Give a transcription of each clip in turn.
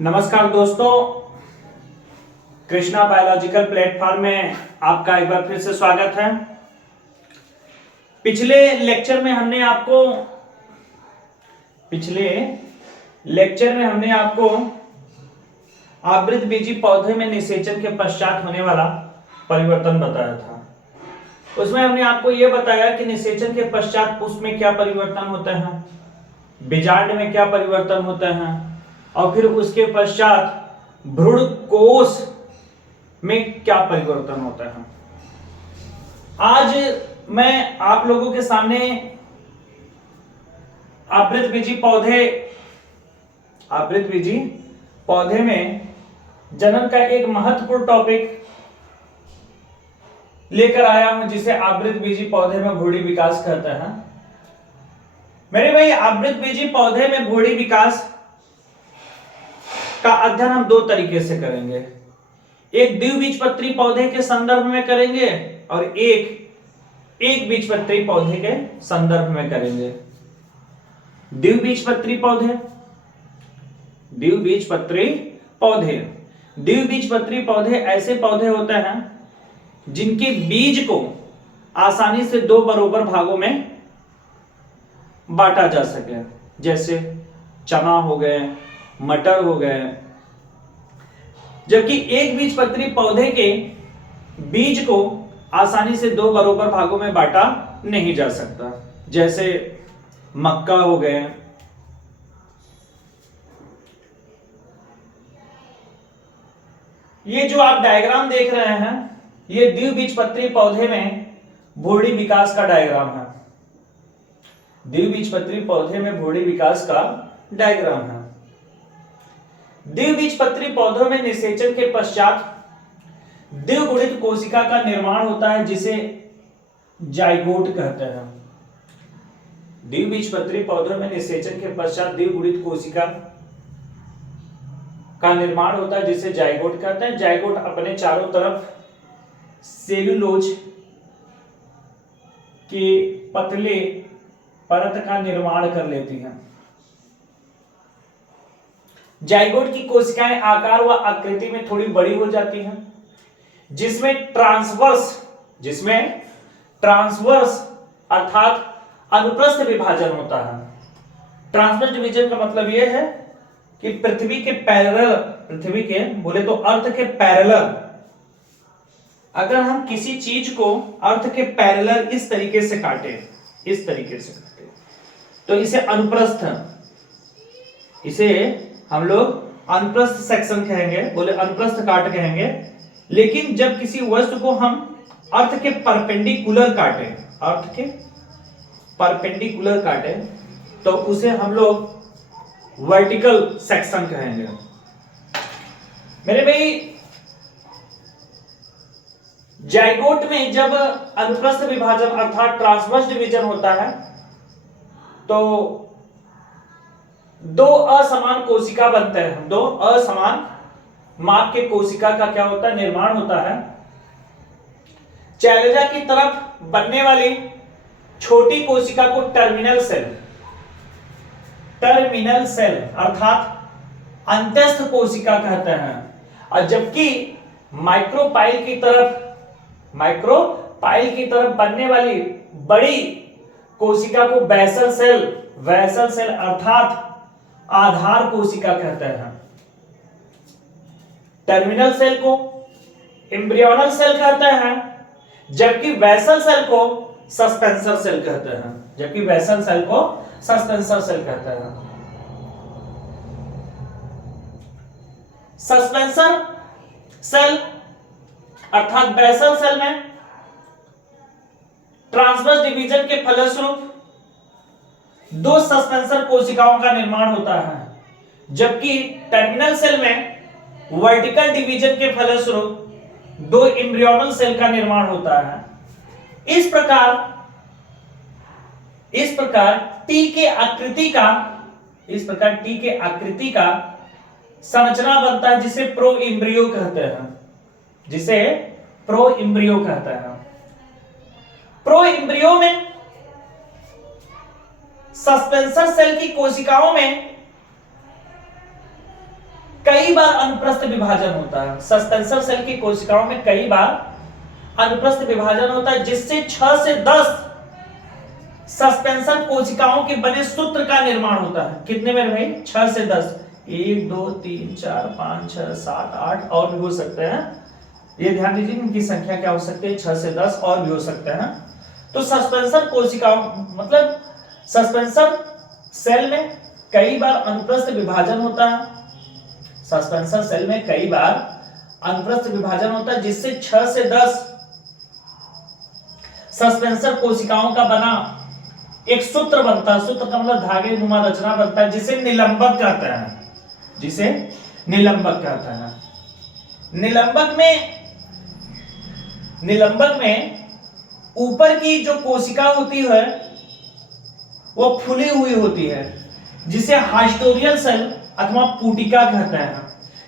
नमस्कार दोस्तों, Krishna biological platform में आपका एक बार फिर से स्वागत है। पिछले लेक्चर में हमने आपको आवृतबीजी पौधे में निषेचन के पश्चात होने वाला परिवर्तन बताया था। उसमें हमने आपको यह बताया कि निषेचन के पश्चात पुष्प में क्या परिवर्तन होते हैं, बीजांड में क्या परिवर्तन होते हैं और फिर उसके पश्चात भ्रूण कोश में क्या परिवर्तन होता है। आज मैं आप लोगों के सामने आवृतबीजी पौधे में जनन का एक महत्वपूर्ण टॉपिक लेकर आया हूं, जिसे आवृतबीजी पौधे में भ्रूणी विकास कहते हैं। मेरे भाई, आवृतबीजी पौधे में भ्रूणी विकास का अध्ययन हम दो तरीके से करेंगे। एक द्विबीजपत्री पौधे के संदर्भ में करेंगे और एक बीजपत्री पौधे के संदर्भ में करेंगे। द्विबीजपत्री पौधे ऐसे पौधे होते हैं जिनके बीज को आसानी से दो बराबर भागों में बांटा जा सके, जैसे चना हो गए, मटर हो गए। जबकि एक बीजपत्री पौधे के बीज को आसानी से दो बराबर भागों में बांटा नहीं जा सकता, जैसे मक्का हो गए। ये जो आप डायग्राम देख रहे हैं, ये द्विबीजपत्री पौधे में भ्रूणी विकास का डायग्राम है। द्विबीजपत्री पौधे में भ्रूणी विकास का डायग्राम है। द्विबीजपत्री पौधों में निषेचन के पश्चात द्विगुणित कोशिका का निर्माण होता है, जिसे जाइगोट कहते हैं। द्विबीजपत्री पौधों में निषेचन के पश्चात द्विगुणित कोशिका का निर्माण होता है, जिसे जाइगोट कहते हैं। जाइगोट अपने चारों तरफ सेलुलोज के पतले परत का निर्माण कर लेती हैं। जाइगोट की कोशिकाएं आकार व आकृति में थोड़ी बड़ी हो जाती हैं, जिसमें ट्रांसवर्स अर्थात अनुप्रस्थ विभाजन होता है। ट्रांसवर्स डिवीजन का मतलब यह है कि पृथ्वी के बोले तो अर्थ के पैरेलल, अगर हम किसी चीज को अर्थ के पैरेलल इस तरीके से काटे तो इसे अनुप्रस्थ, इसे हम लोग अनुप्रस्थ सेक्शन कहेंगे, बोले अनुप्रस्थ काट कहेंगे। लेकिन जब किसी वस्तु को हम अर्थ के परपेंडिकुलर काटे तो उसे हम लोग वर्टिकल सेक्शन कहेंगे। मेरे भाई, जाइगोट में जब अनुप्रस्थ विभाजन अर्थात ट्रांसवर्स डिवीजन होता है तो दो असमान कोशिका बनते हैं। दो असमान माप के कोशिका का क्या होता है, निर्माण होता है। चैलेजा की तरफ बनने वाली छोटी कोशिका को टर्मिनल सेल अर्थात अंतस्थ कोशिका कहते हैं। और जबकि माइक्रोपाइल की तरफ बनने वाली बड़ी कोशिका को बेसल सेल अर्थात आधार कोशिका कहते हैं। टर्मिनल सेल को एम्ब्रियोनल सेल कहते हैं, जबकि बेसल सेल को सस्पेंसर सेल कहते हैं। सस्पेंसर सेल अर्थात बेसल सेल में ट्रांसवर्स डिवीजन के फलस्वरूप दो सस्पेंसर कोशिकाओं का निर्माण होता है, जबकि टर्मिनल सेल में वर्टिकल डिवीजन के फलस्वरूप दो एम्ब्रियोनल सेल का निर्माण होता है। इस प्रकार टी के आकृति का संरचना बनता है, जिसे प्रो एम्ब्रियो कहते हैं। प्रो एम्ब्रियो में सस्पेंसर सेल की कोशिकाओं में कई बार अनुप्रस्थ विभाजन होता है। सस्पेंशन सेल की कोशिकाओं में कई बार अनुप्रस्थ विभाजन होता है, जिससे 6 से 10 सस्पेंशन कोशिकाओं के बने सूत्र का निर्माण होता है। कितने में भाई? 6 से 10। 1 2 3 4 5 6 7 8 और भी हो सकते हैं। ये ध्यान दीजिए इनकी संख्या क्या हो सकती है, 6 से 10 और भी हो सकते हैं। तो सस्पेंशन कोशिकाओं मतलब सस्पेंशन सेल में कई बार अनुप्रस्थ विभाजन होता है। सस्पेंशन सेल में कई बार अनुप्रस्थ विभाजन होता है, जिससे 6 से 10 सस्पेंशन कोशिकाओं का बना एक सूत्र बनता है। सूत्र का मतलब धागे नुमा रचना बनता है, जिसे निलंबक कहते हैं। जिसे निलंबक कहते हैं। निलंबक में ऊपर की जो कोशिका होती है वो फूली हुई होती है, जिसे हास्टोरियल सेल अथवा पुटिका कहते हैं।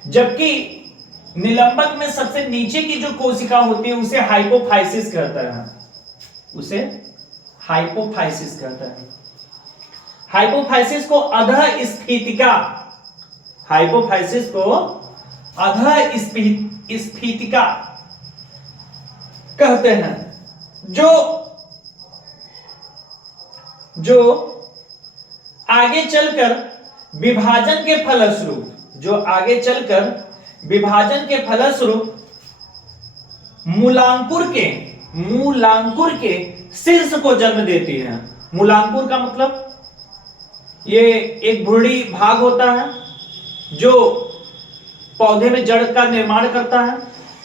जबकि निलंबक में सबसे नीचे की जो कोशिका होती है उसे हाइपोफाइसिस कहते हैं। उसे हाइपोफाइसिस कहते हैं। हाइपोफाइसिस को अधः स्फीतिका, हाइपोफाइसिस को अधः स्फीतिका कहते हैं, जो आगे चलकर विभाजन के फलस्वरूप मूलांकुर के शीर्ष को जन्म देती है। मूलांकुर का मतलब ये एक भ्रूणी भाग होता है जो पौधे में जड़ का निर्माण करता है।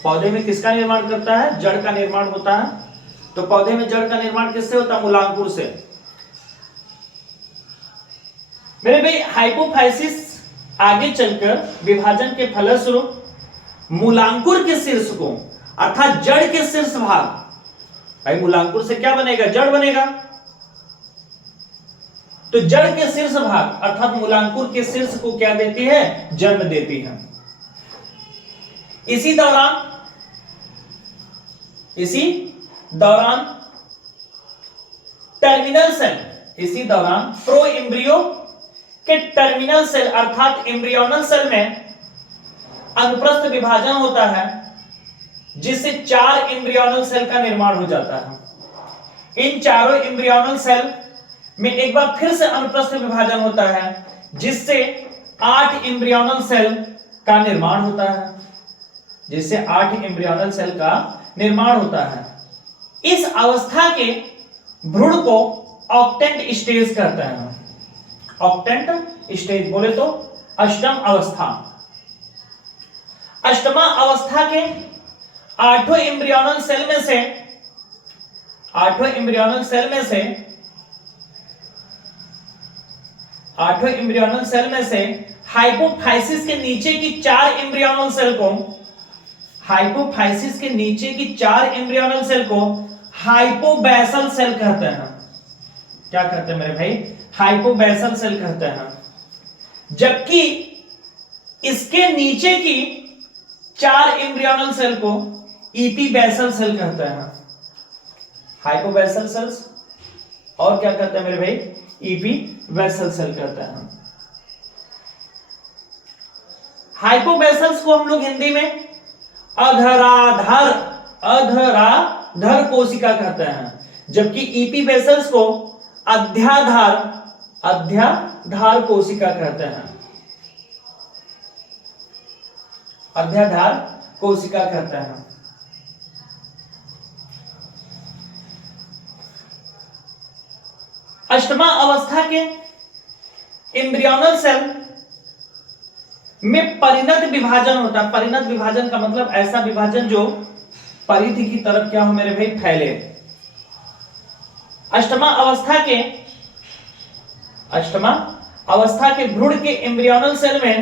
पौधे में किसका निर्माण करता है? जड़ का निर्माण होता है। तो पौधे में जड़ का निर्माण किससे होता है? मूलांकुर से। मेरे भाई हाइपोफाइसिस आगे चलकर विभाजन के फलस्वरूप मूलांकुर के शीर्ष को अर्थात जड़ के शीर्ष भाग, भाई मूलांकुर से क्या बनेगा? जड़ बनेगा। तो जड़ के शीर्ष भाग अर्थात मूलांकुर के शीर्ष को क्या देती है? जन्म देती है। इसी दौरान प्रो एम्ब्रियो के टर्मिनल सेल अर्थात एम्ब्रियोनल सेल में अनुप्रस्थ विभाजन होता है, जिससे 4 एम्ब्रियोनल सेल का निर्माण हो जाता है। इन चारों एम्ब्रियोनल सेल में एक बार फिर से अनुप्रस्थ विभाजन होता है, जिससे 8 एम्ब्रियोनल सेल का निर्माण होता है। जिससे 8 एम्ब्रियोनल सेल का निर्माण होता है। इस अवस्था के भ्रूण को ऑक्टेंट स्टेज कहते हैं। ऑक्टेंट स्टेज बोले तो अष्टम अवस्था। अष्टमा अवस्था के 8 एम्ब्रियोनल सेल में से हाइपोफाइसिस के नीचे की 4 एम्ब्रियोनल सेल को हाइपोबैसल सेल कहते हैं। क्या कहते हैं मेरे भाई? हाइपोबैसल सेल कहते हैं। जबकि इसके नीचे की 4 एम्ब्रियोनल सेल को ईपीबैसल सेल कहते हैं। हाइपोबैसल सेल्स और क्या कहते हैं मेरे भाई? ईपीबैसल सेल कहते हैं। हाइपोबैसल्स को हम लोग हिंदी में अधराधर कोशिका कहते हैं, जबकि ईपीबैसल्स को अध्याधार कोशिका कहते हैं। अध्याधार कोशिका कहते हैं। अष्टमा अवस्था के एम्ब्रियोनल सेल में परिणत विभाजन होता है। परिणत विभाजन का मतलब ऐसा विभाजन जो परिधि की तरफ क्या हो मेरे भाई? फैले। अष्टमा अवस्था के भ्रूण के एम्ब्रियोनल सेल में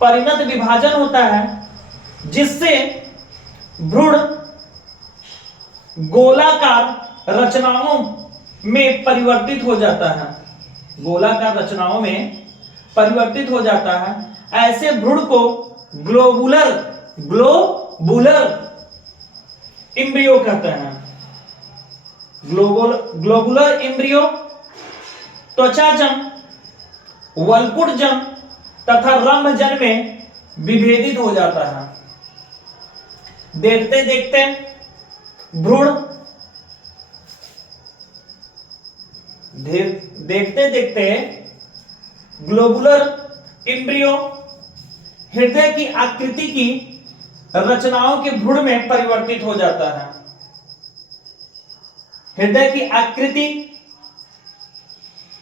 परिणत विभाजन होता है, जिससे भ्रूण गोलाकार रचनाओं में परिवर्तित हो जाता है। गोलाकार रचनाओं में परिवर्तित हो जाता है। ऐसे भ्रूण को ग्लोबुलर एम्ब्रियो कहते हैं। ग्लोबुलर एम्ब्रियो त्वचाजम, वल्कुटजम तथा रंभजन में विभेदित हो जाता है। देखते देखते भ्रूण, देखते देखते ग्लोबुलर एम्ब्रियो हृदय की आकृति की रचनाओं के भ्रूण में परिवर्तित हो जाता है। हृदय की आकृति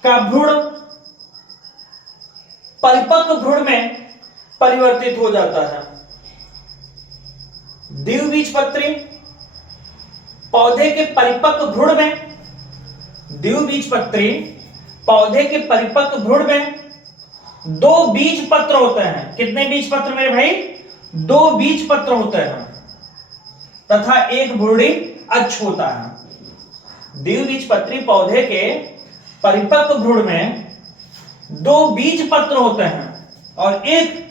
का भ्रूण परिपक्व भ्रूण में परिवर्तित हो जाता है। द्विबीजपत्री पौधे के परिपक्व भ्रूण में, द्विबीजपत्री पौधे के परिपक्व भ्रूण में 2 बीज पत्र होते हैं। कितने बीज पत्र मेरे भाई? 2 बीज पत्र होते हैं तथा एक भ्रूणी अक्ष होता है। द्विबीजपत्री पौधे के परिपक्व भ्रूण में 2 बीज पत्र होते हैं और एक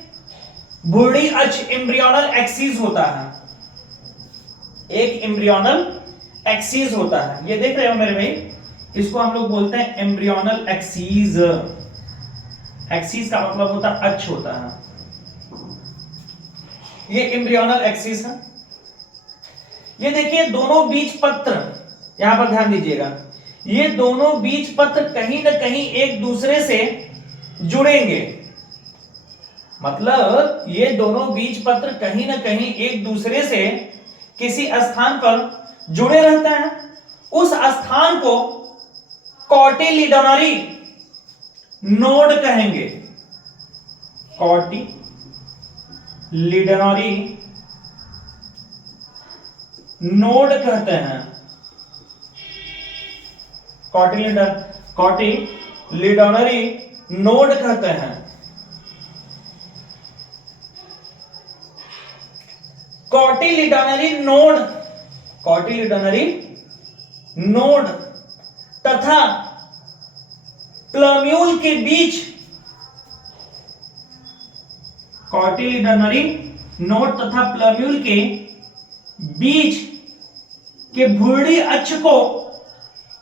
भ्रूणी अक्ष एम्ब्रियोनल एक्सिस होता है। एक एम्ब्रियोनल एक्सिस होता है। ये देख रहे हो मेरे भाई, इसको हम लोग बोलते हैं एम्ब्रियोनल एक्सिस। एक्सिस का मतलब होता है अक्ष होता है। ये एम्ब्रियोनल एक्सिस है। ये देखिए दोनों बीज पत्र, यहां पर ध्यान दीजिएगा, ये दोनों बीज पत्र कहीं ना कहीं एक दूसरे से जुड़ेंगे। मतलब ये दोनों बीज पत्र कहीं ना कहीं एक दूसरे से किसी स्थान पर जुड़े रहते हैं। उस स्थान को कॉटिलिडोनरी नोड कहेंगे। कॉटिलिडोनरी नोड कहते हैं। कॉटिलिडोनरी नोड कहते हैं। कॉटिलिडोनरी नोड तथा प्लम्यूल के बीच, कॉटिलिडोनरी नोड तथा प्लम्यूल के बीच के भ्रूणी अक्ष को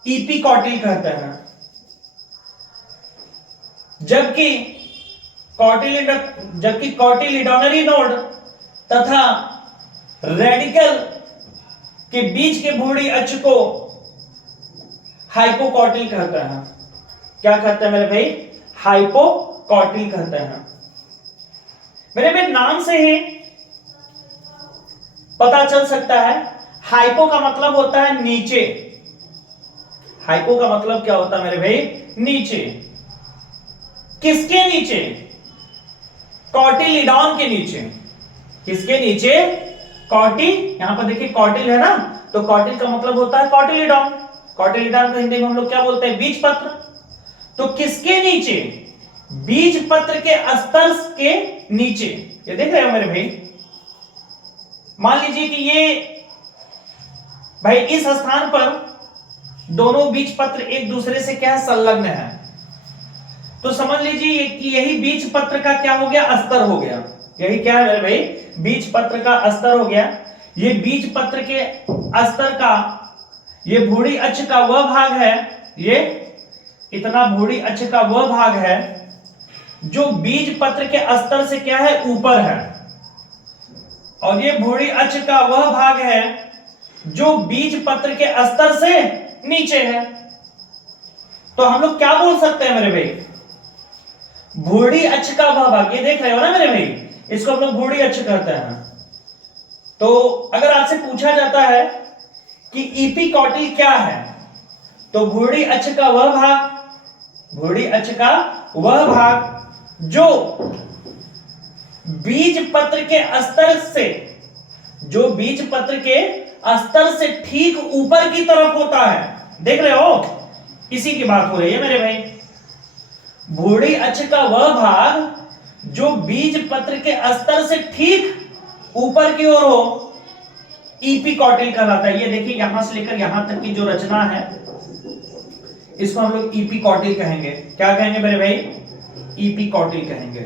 इपिकॉटिल कहते हैं। जबकि कॉटिलिडोनरी नोड तथा रेडिकल के बीच के भ्रूणी अक्ष को हाइपोकॉटिल कहते हैं। क्या कहते हैं मेरे भाई? हाइपोकॉटिल कहते हैं। मेरे भाई नाम से ही पता चल सकता है, हाइपो का मतलब होता है नीचे। हाइपो का मतलब क्या होता है मेरे भाई? नीचे। किसके नीचे? कॉटिलिडॉन के नीचे। किसके नीचे? यहां पर देखिए कॉटिल है ना, तो कॉटिल का मतलब होता है कॉटिलिडॉन। कॉटिलिडॉन को हिंदी में हम लोग क्या बोलते हैं? बीज पत्र। तो किसके नीचे? बीज पत्र के स्तर के नीचे। ये देख रहे हो मेरे भाई? मान लीजिए कि ये भाई इस स्थान पर दोनों बीज पत्र एक दूसरे से क्या संलग्न है, तो समझ लीजिए कि यही बीज पत्र का क्या हो गया? अस्तर हो गया। यही क्या है मेरे भाई? बीज पत्र का अस्तर हो गया। ये बीज पत्र के अस्तर का, ये भ्रूणी अक्ष का वह भाग है, ये इतना भ्रूणी अक्ष का वह भाग है जो बीज पत्र के अस्तर से क्या है? ऊपर है। और ये भ्रूणी अक्ष का वह भाग है जो बीज पत्र के अस्तर से नीचे है। तो हम लोग क्या बोल सकते हैं मेरे भाई? भ्रूणी अक्ष का वह भाग, ये देख रहे हो ना मेरे भाई, इसको हम लोग भ्रूणी अक्ष कहते हैं। तो अगर आपसे पूछा जाता है कि इपिकॉटिल क्या है, तो भ्रूणी अक्ष का वह भाग, भ्रूणी अक्ष का वह भाग जो बीज पत्र के अस्तर से, जो बीज पत्र के अस्तर से ठीक ऊपर की तरफ होता है। देख रहे हो? इसी की बात हो रही है मेरे भाई। भ्रूणी अक्ष का वह भाग जो बीज पत्र के अस्तर से ठीक ऊपर की ओर हो, इपिकॉटिल कहलाता है। ये देखिए यहां से लेकर यहां तक की जो रचना है, इसको हम लोग इपिकॉटिल कहेंगे। क्या कहेंगे मेरे भाई? इपिकॉटिल कहेंगे।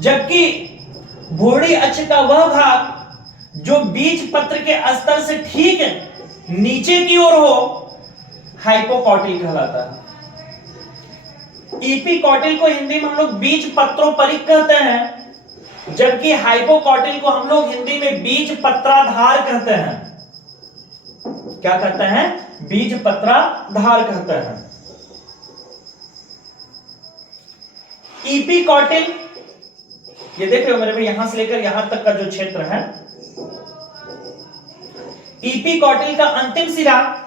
जबकि भ्रूणी अक्ष का वह भाग जो बीज पत्र के अस्तर से ठीक नीचे की ओर हो, हाइपोकॉटिल कहलाता है। इपिकॉटिल को हिंदी में हम लोग बीज पत्रोपरिक कहते हैं, जबकि हाइपोकॉटिल को हम लोग हिंदी में बीज पत्राधार कहते हैं। क्या कहते हैं? बीज पत्राधार कहते हैं। इपिकॉटिल, ये देख रहे हो मेरे भाई, यहां से लेकर यहां तक का जो क्षेत्र है, इपिकॉटिल का अंतिम सिरा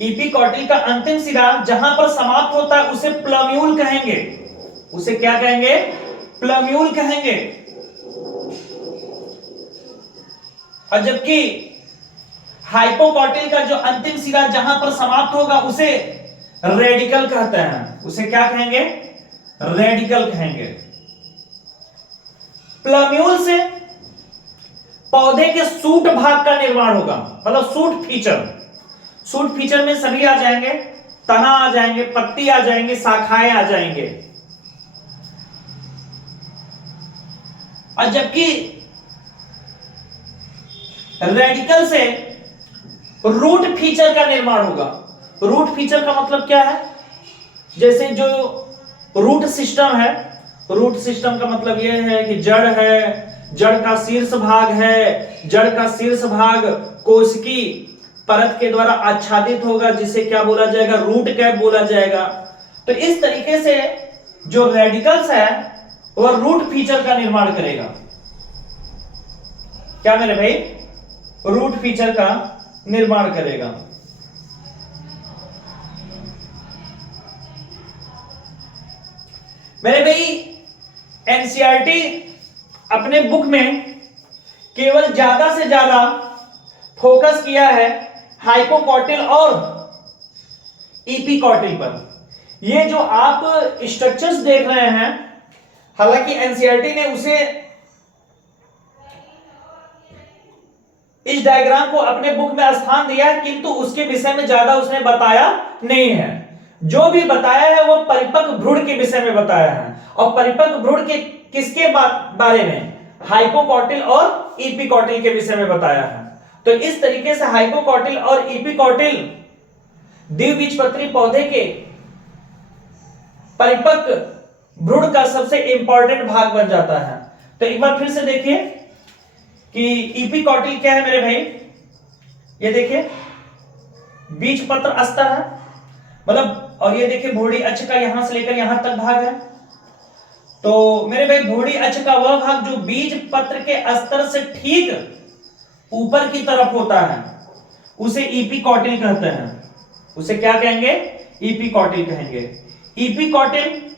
इपिकॉटिल का अंतिम सिरा जहां पर समाप्त होता है उसे प्लम्यूल कहेंगे। उसे क्या कहेंगे? प्लम्यूल कहेंगे। और जबकि हाइपोकॉटिल का जो अंतिम सिरा जहां पर समाप्त होगा उसे रेडिकल कहते हैं। उसे क्या कहेंगे? रेडिकल कहेंगे। प्लम्यूल से पौधे के सूट भाग का निर्माण होगा, मतलब सूट फीचर। सूट फीचर में सभी आ जाएंगे, तना आ जाएंगे, पत्ती आ जाएंगे, शाखाएं आ जाएंगे। और जबकि रेडिकल से रूट फीचर का निर्माण होगा। रूट फीचर का मतलब क्या है? जैसे जो रूट सिस्टम है, रूट सिस्टम का मतलब यह है कि जड़ है, जड़ का शीर्ष भाग है, जड़ का शीर्ष भाग कोशिकी परत के द्वारा आच्छादित होगा, जिसे क्या बोला जाएगा? रूट कैप बोला जाएगा। तो इस तरीके से जो रेडिकल्स है वह रूट फीचर का निर्माण करेगा। क्या मेरे भाई? रूट फीचर का निर्माण करेगा। मेरे भाई एनसीईआरटी अपने बुक में केवल ज्यादा से ज्यादा फोकस किया है हाइपोकॉटिल और इपिकॉटिल पर। ये जो आप स्ट्रक्चर्स देख रहे हैं, हालांकि एनसीईआरटी ने उसे इस डायग्राम को अपने बुक में स्थान दिया है, किंतु उसके विषय में ज्यादा उसने बताया नहीं है। जो भी बताया है वो परिपक्व भ्रूण के विषय में बताया है, और परिपक्व भ्रूण के किसके बारे में? हाइपोकॉटिल और इपिकॉटिल के विषय में बताया है। तो इस तरीके से हाइपोकॉटिल और इपिकॉटिल द्विबीजपत्री पौधे के परिपक्व भ्रूण का सबसे इंपॉर्टेंट भाग बन जाता है। तो एक बार फिर से देखिए कि इपिकॉटिल क्या है मेरे भाई? ये देखिए बीज पत्र स्तर है, मतलब, और ये देखिए भोड़ी अक्ष का यहां से लेकर यहां तक भाग है। तो मेरे भाई भोड़ी अक्ष का वह भाग जो बीज पत्र के स्तर से ठीक ऊपर की तरफ होता है उसे इपिकॉटिल कहते हैं। उसे क्या कहेंगे? इपिकॉटिल कहेंगे। इपिकॉटिल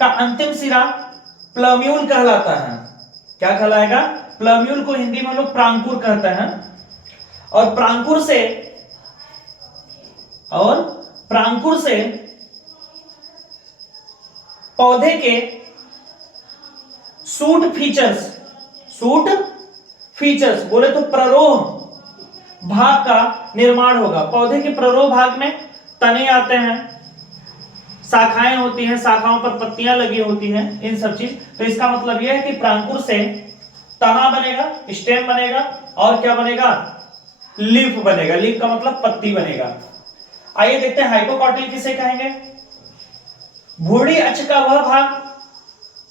का अंतिम सिरा प्लम्यूल कहलाता है। क्या कहलाएगा? प्लम्यूल को हिंदी में लोग प्रांकुर कहते हैं। और प्रांकुर से पौधे के सूट फीचर्स बोले तो प्ररोह भाग का निर्माण होगा। पौधे के प्ररोह भाग में तने आते हैं, शाखाएं होती हैं, शाखाओं पर पत्तियां लगी होती हैं, इन सब चीज। तो इसका मतलब यह है कि प्रांकुर से तना बनेगा, स्टेम बनेगा, और क्या बनेगा? लीफ बनेगा। लीफ का मतलब पत्ती बनेगा। आइए देखते हैं हाइपोकॉटिल किसे कहेंगे। भूड़ी अक्ष का वह भाग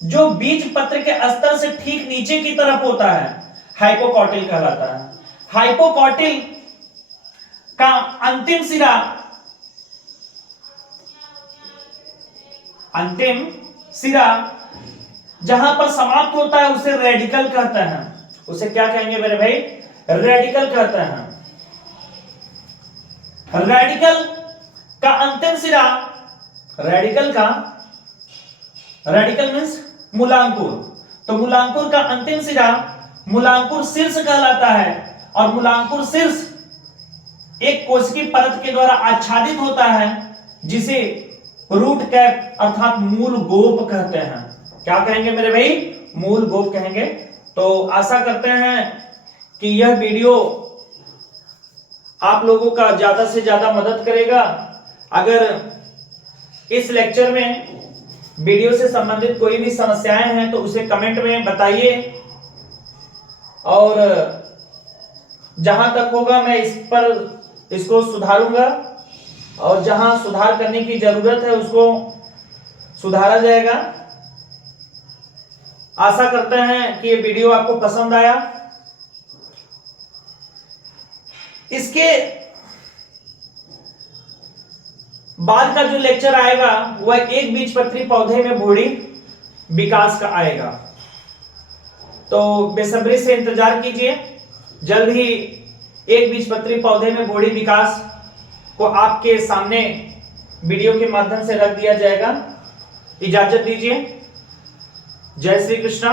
जो बीज पत्र के स्तर से ठीक नीचे की तरफ होता है हाइपोकॉटिल कहलाता है। हाइपोकॉटिल का अंतिम सिरा जहां पर समाप्त होता है उसे रेडिकल कहते हैं। उसे क्या कहेंगे मेरे भाई? रेडिकल कहते हैं। रेडिकल का अंतिम सिरा, रेडिकल मीन्स मूलांकुर। तो मूलांकुर का अंतिम सिरा मूलांकुर शीर्ष कहलाता है। और मूलांकुर शीर्ष एक कोशिकी परत के द्वारा आच्छादित होता है, जिसे रूट कैप अर्थात मूल गोप कहते हैं। क्या कहेंगे मेरे भाई? मूल गोप कहेंगे। तो आशा करते हैं कि यह वीडियो आप लोगों का ज्यादा से ज्यादा मदद करेगा। अगर इस लेक्चर में वीडियो से संबंधित कोई भी समस्याएं हैं तो उसे कमेंट में बताइए, और जहां तक होगा मैं इस पर इसको सुधारूंगा और जहां सुधार करने की जरूरत है उसको सुधारा जाएगा। आशा करते हैं कि ये वीडियो आपको पसंद आया। इसके बाद का जो लेक्चर आएगा वह एक बीजपत्री पौधे में भूड़ी विकास का आएगा, तो बेसब्री से इंतजार कीजिए। जल्द ही एक बीजपत्री पौधे में भूड़ी विकास को आपके सामने वीडियो के माध्यम से रख दिया जाएगा। इजाजत दीजिए। जय श्री कृष्णा।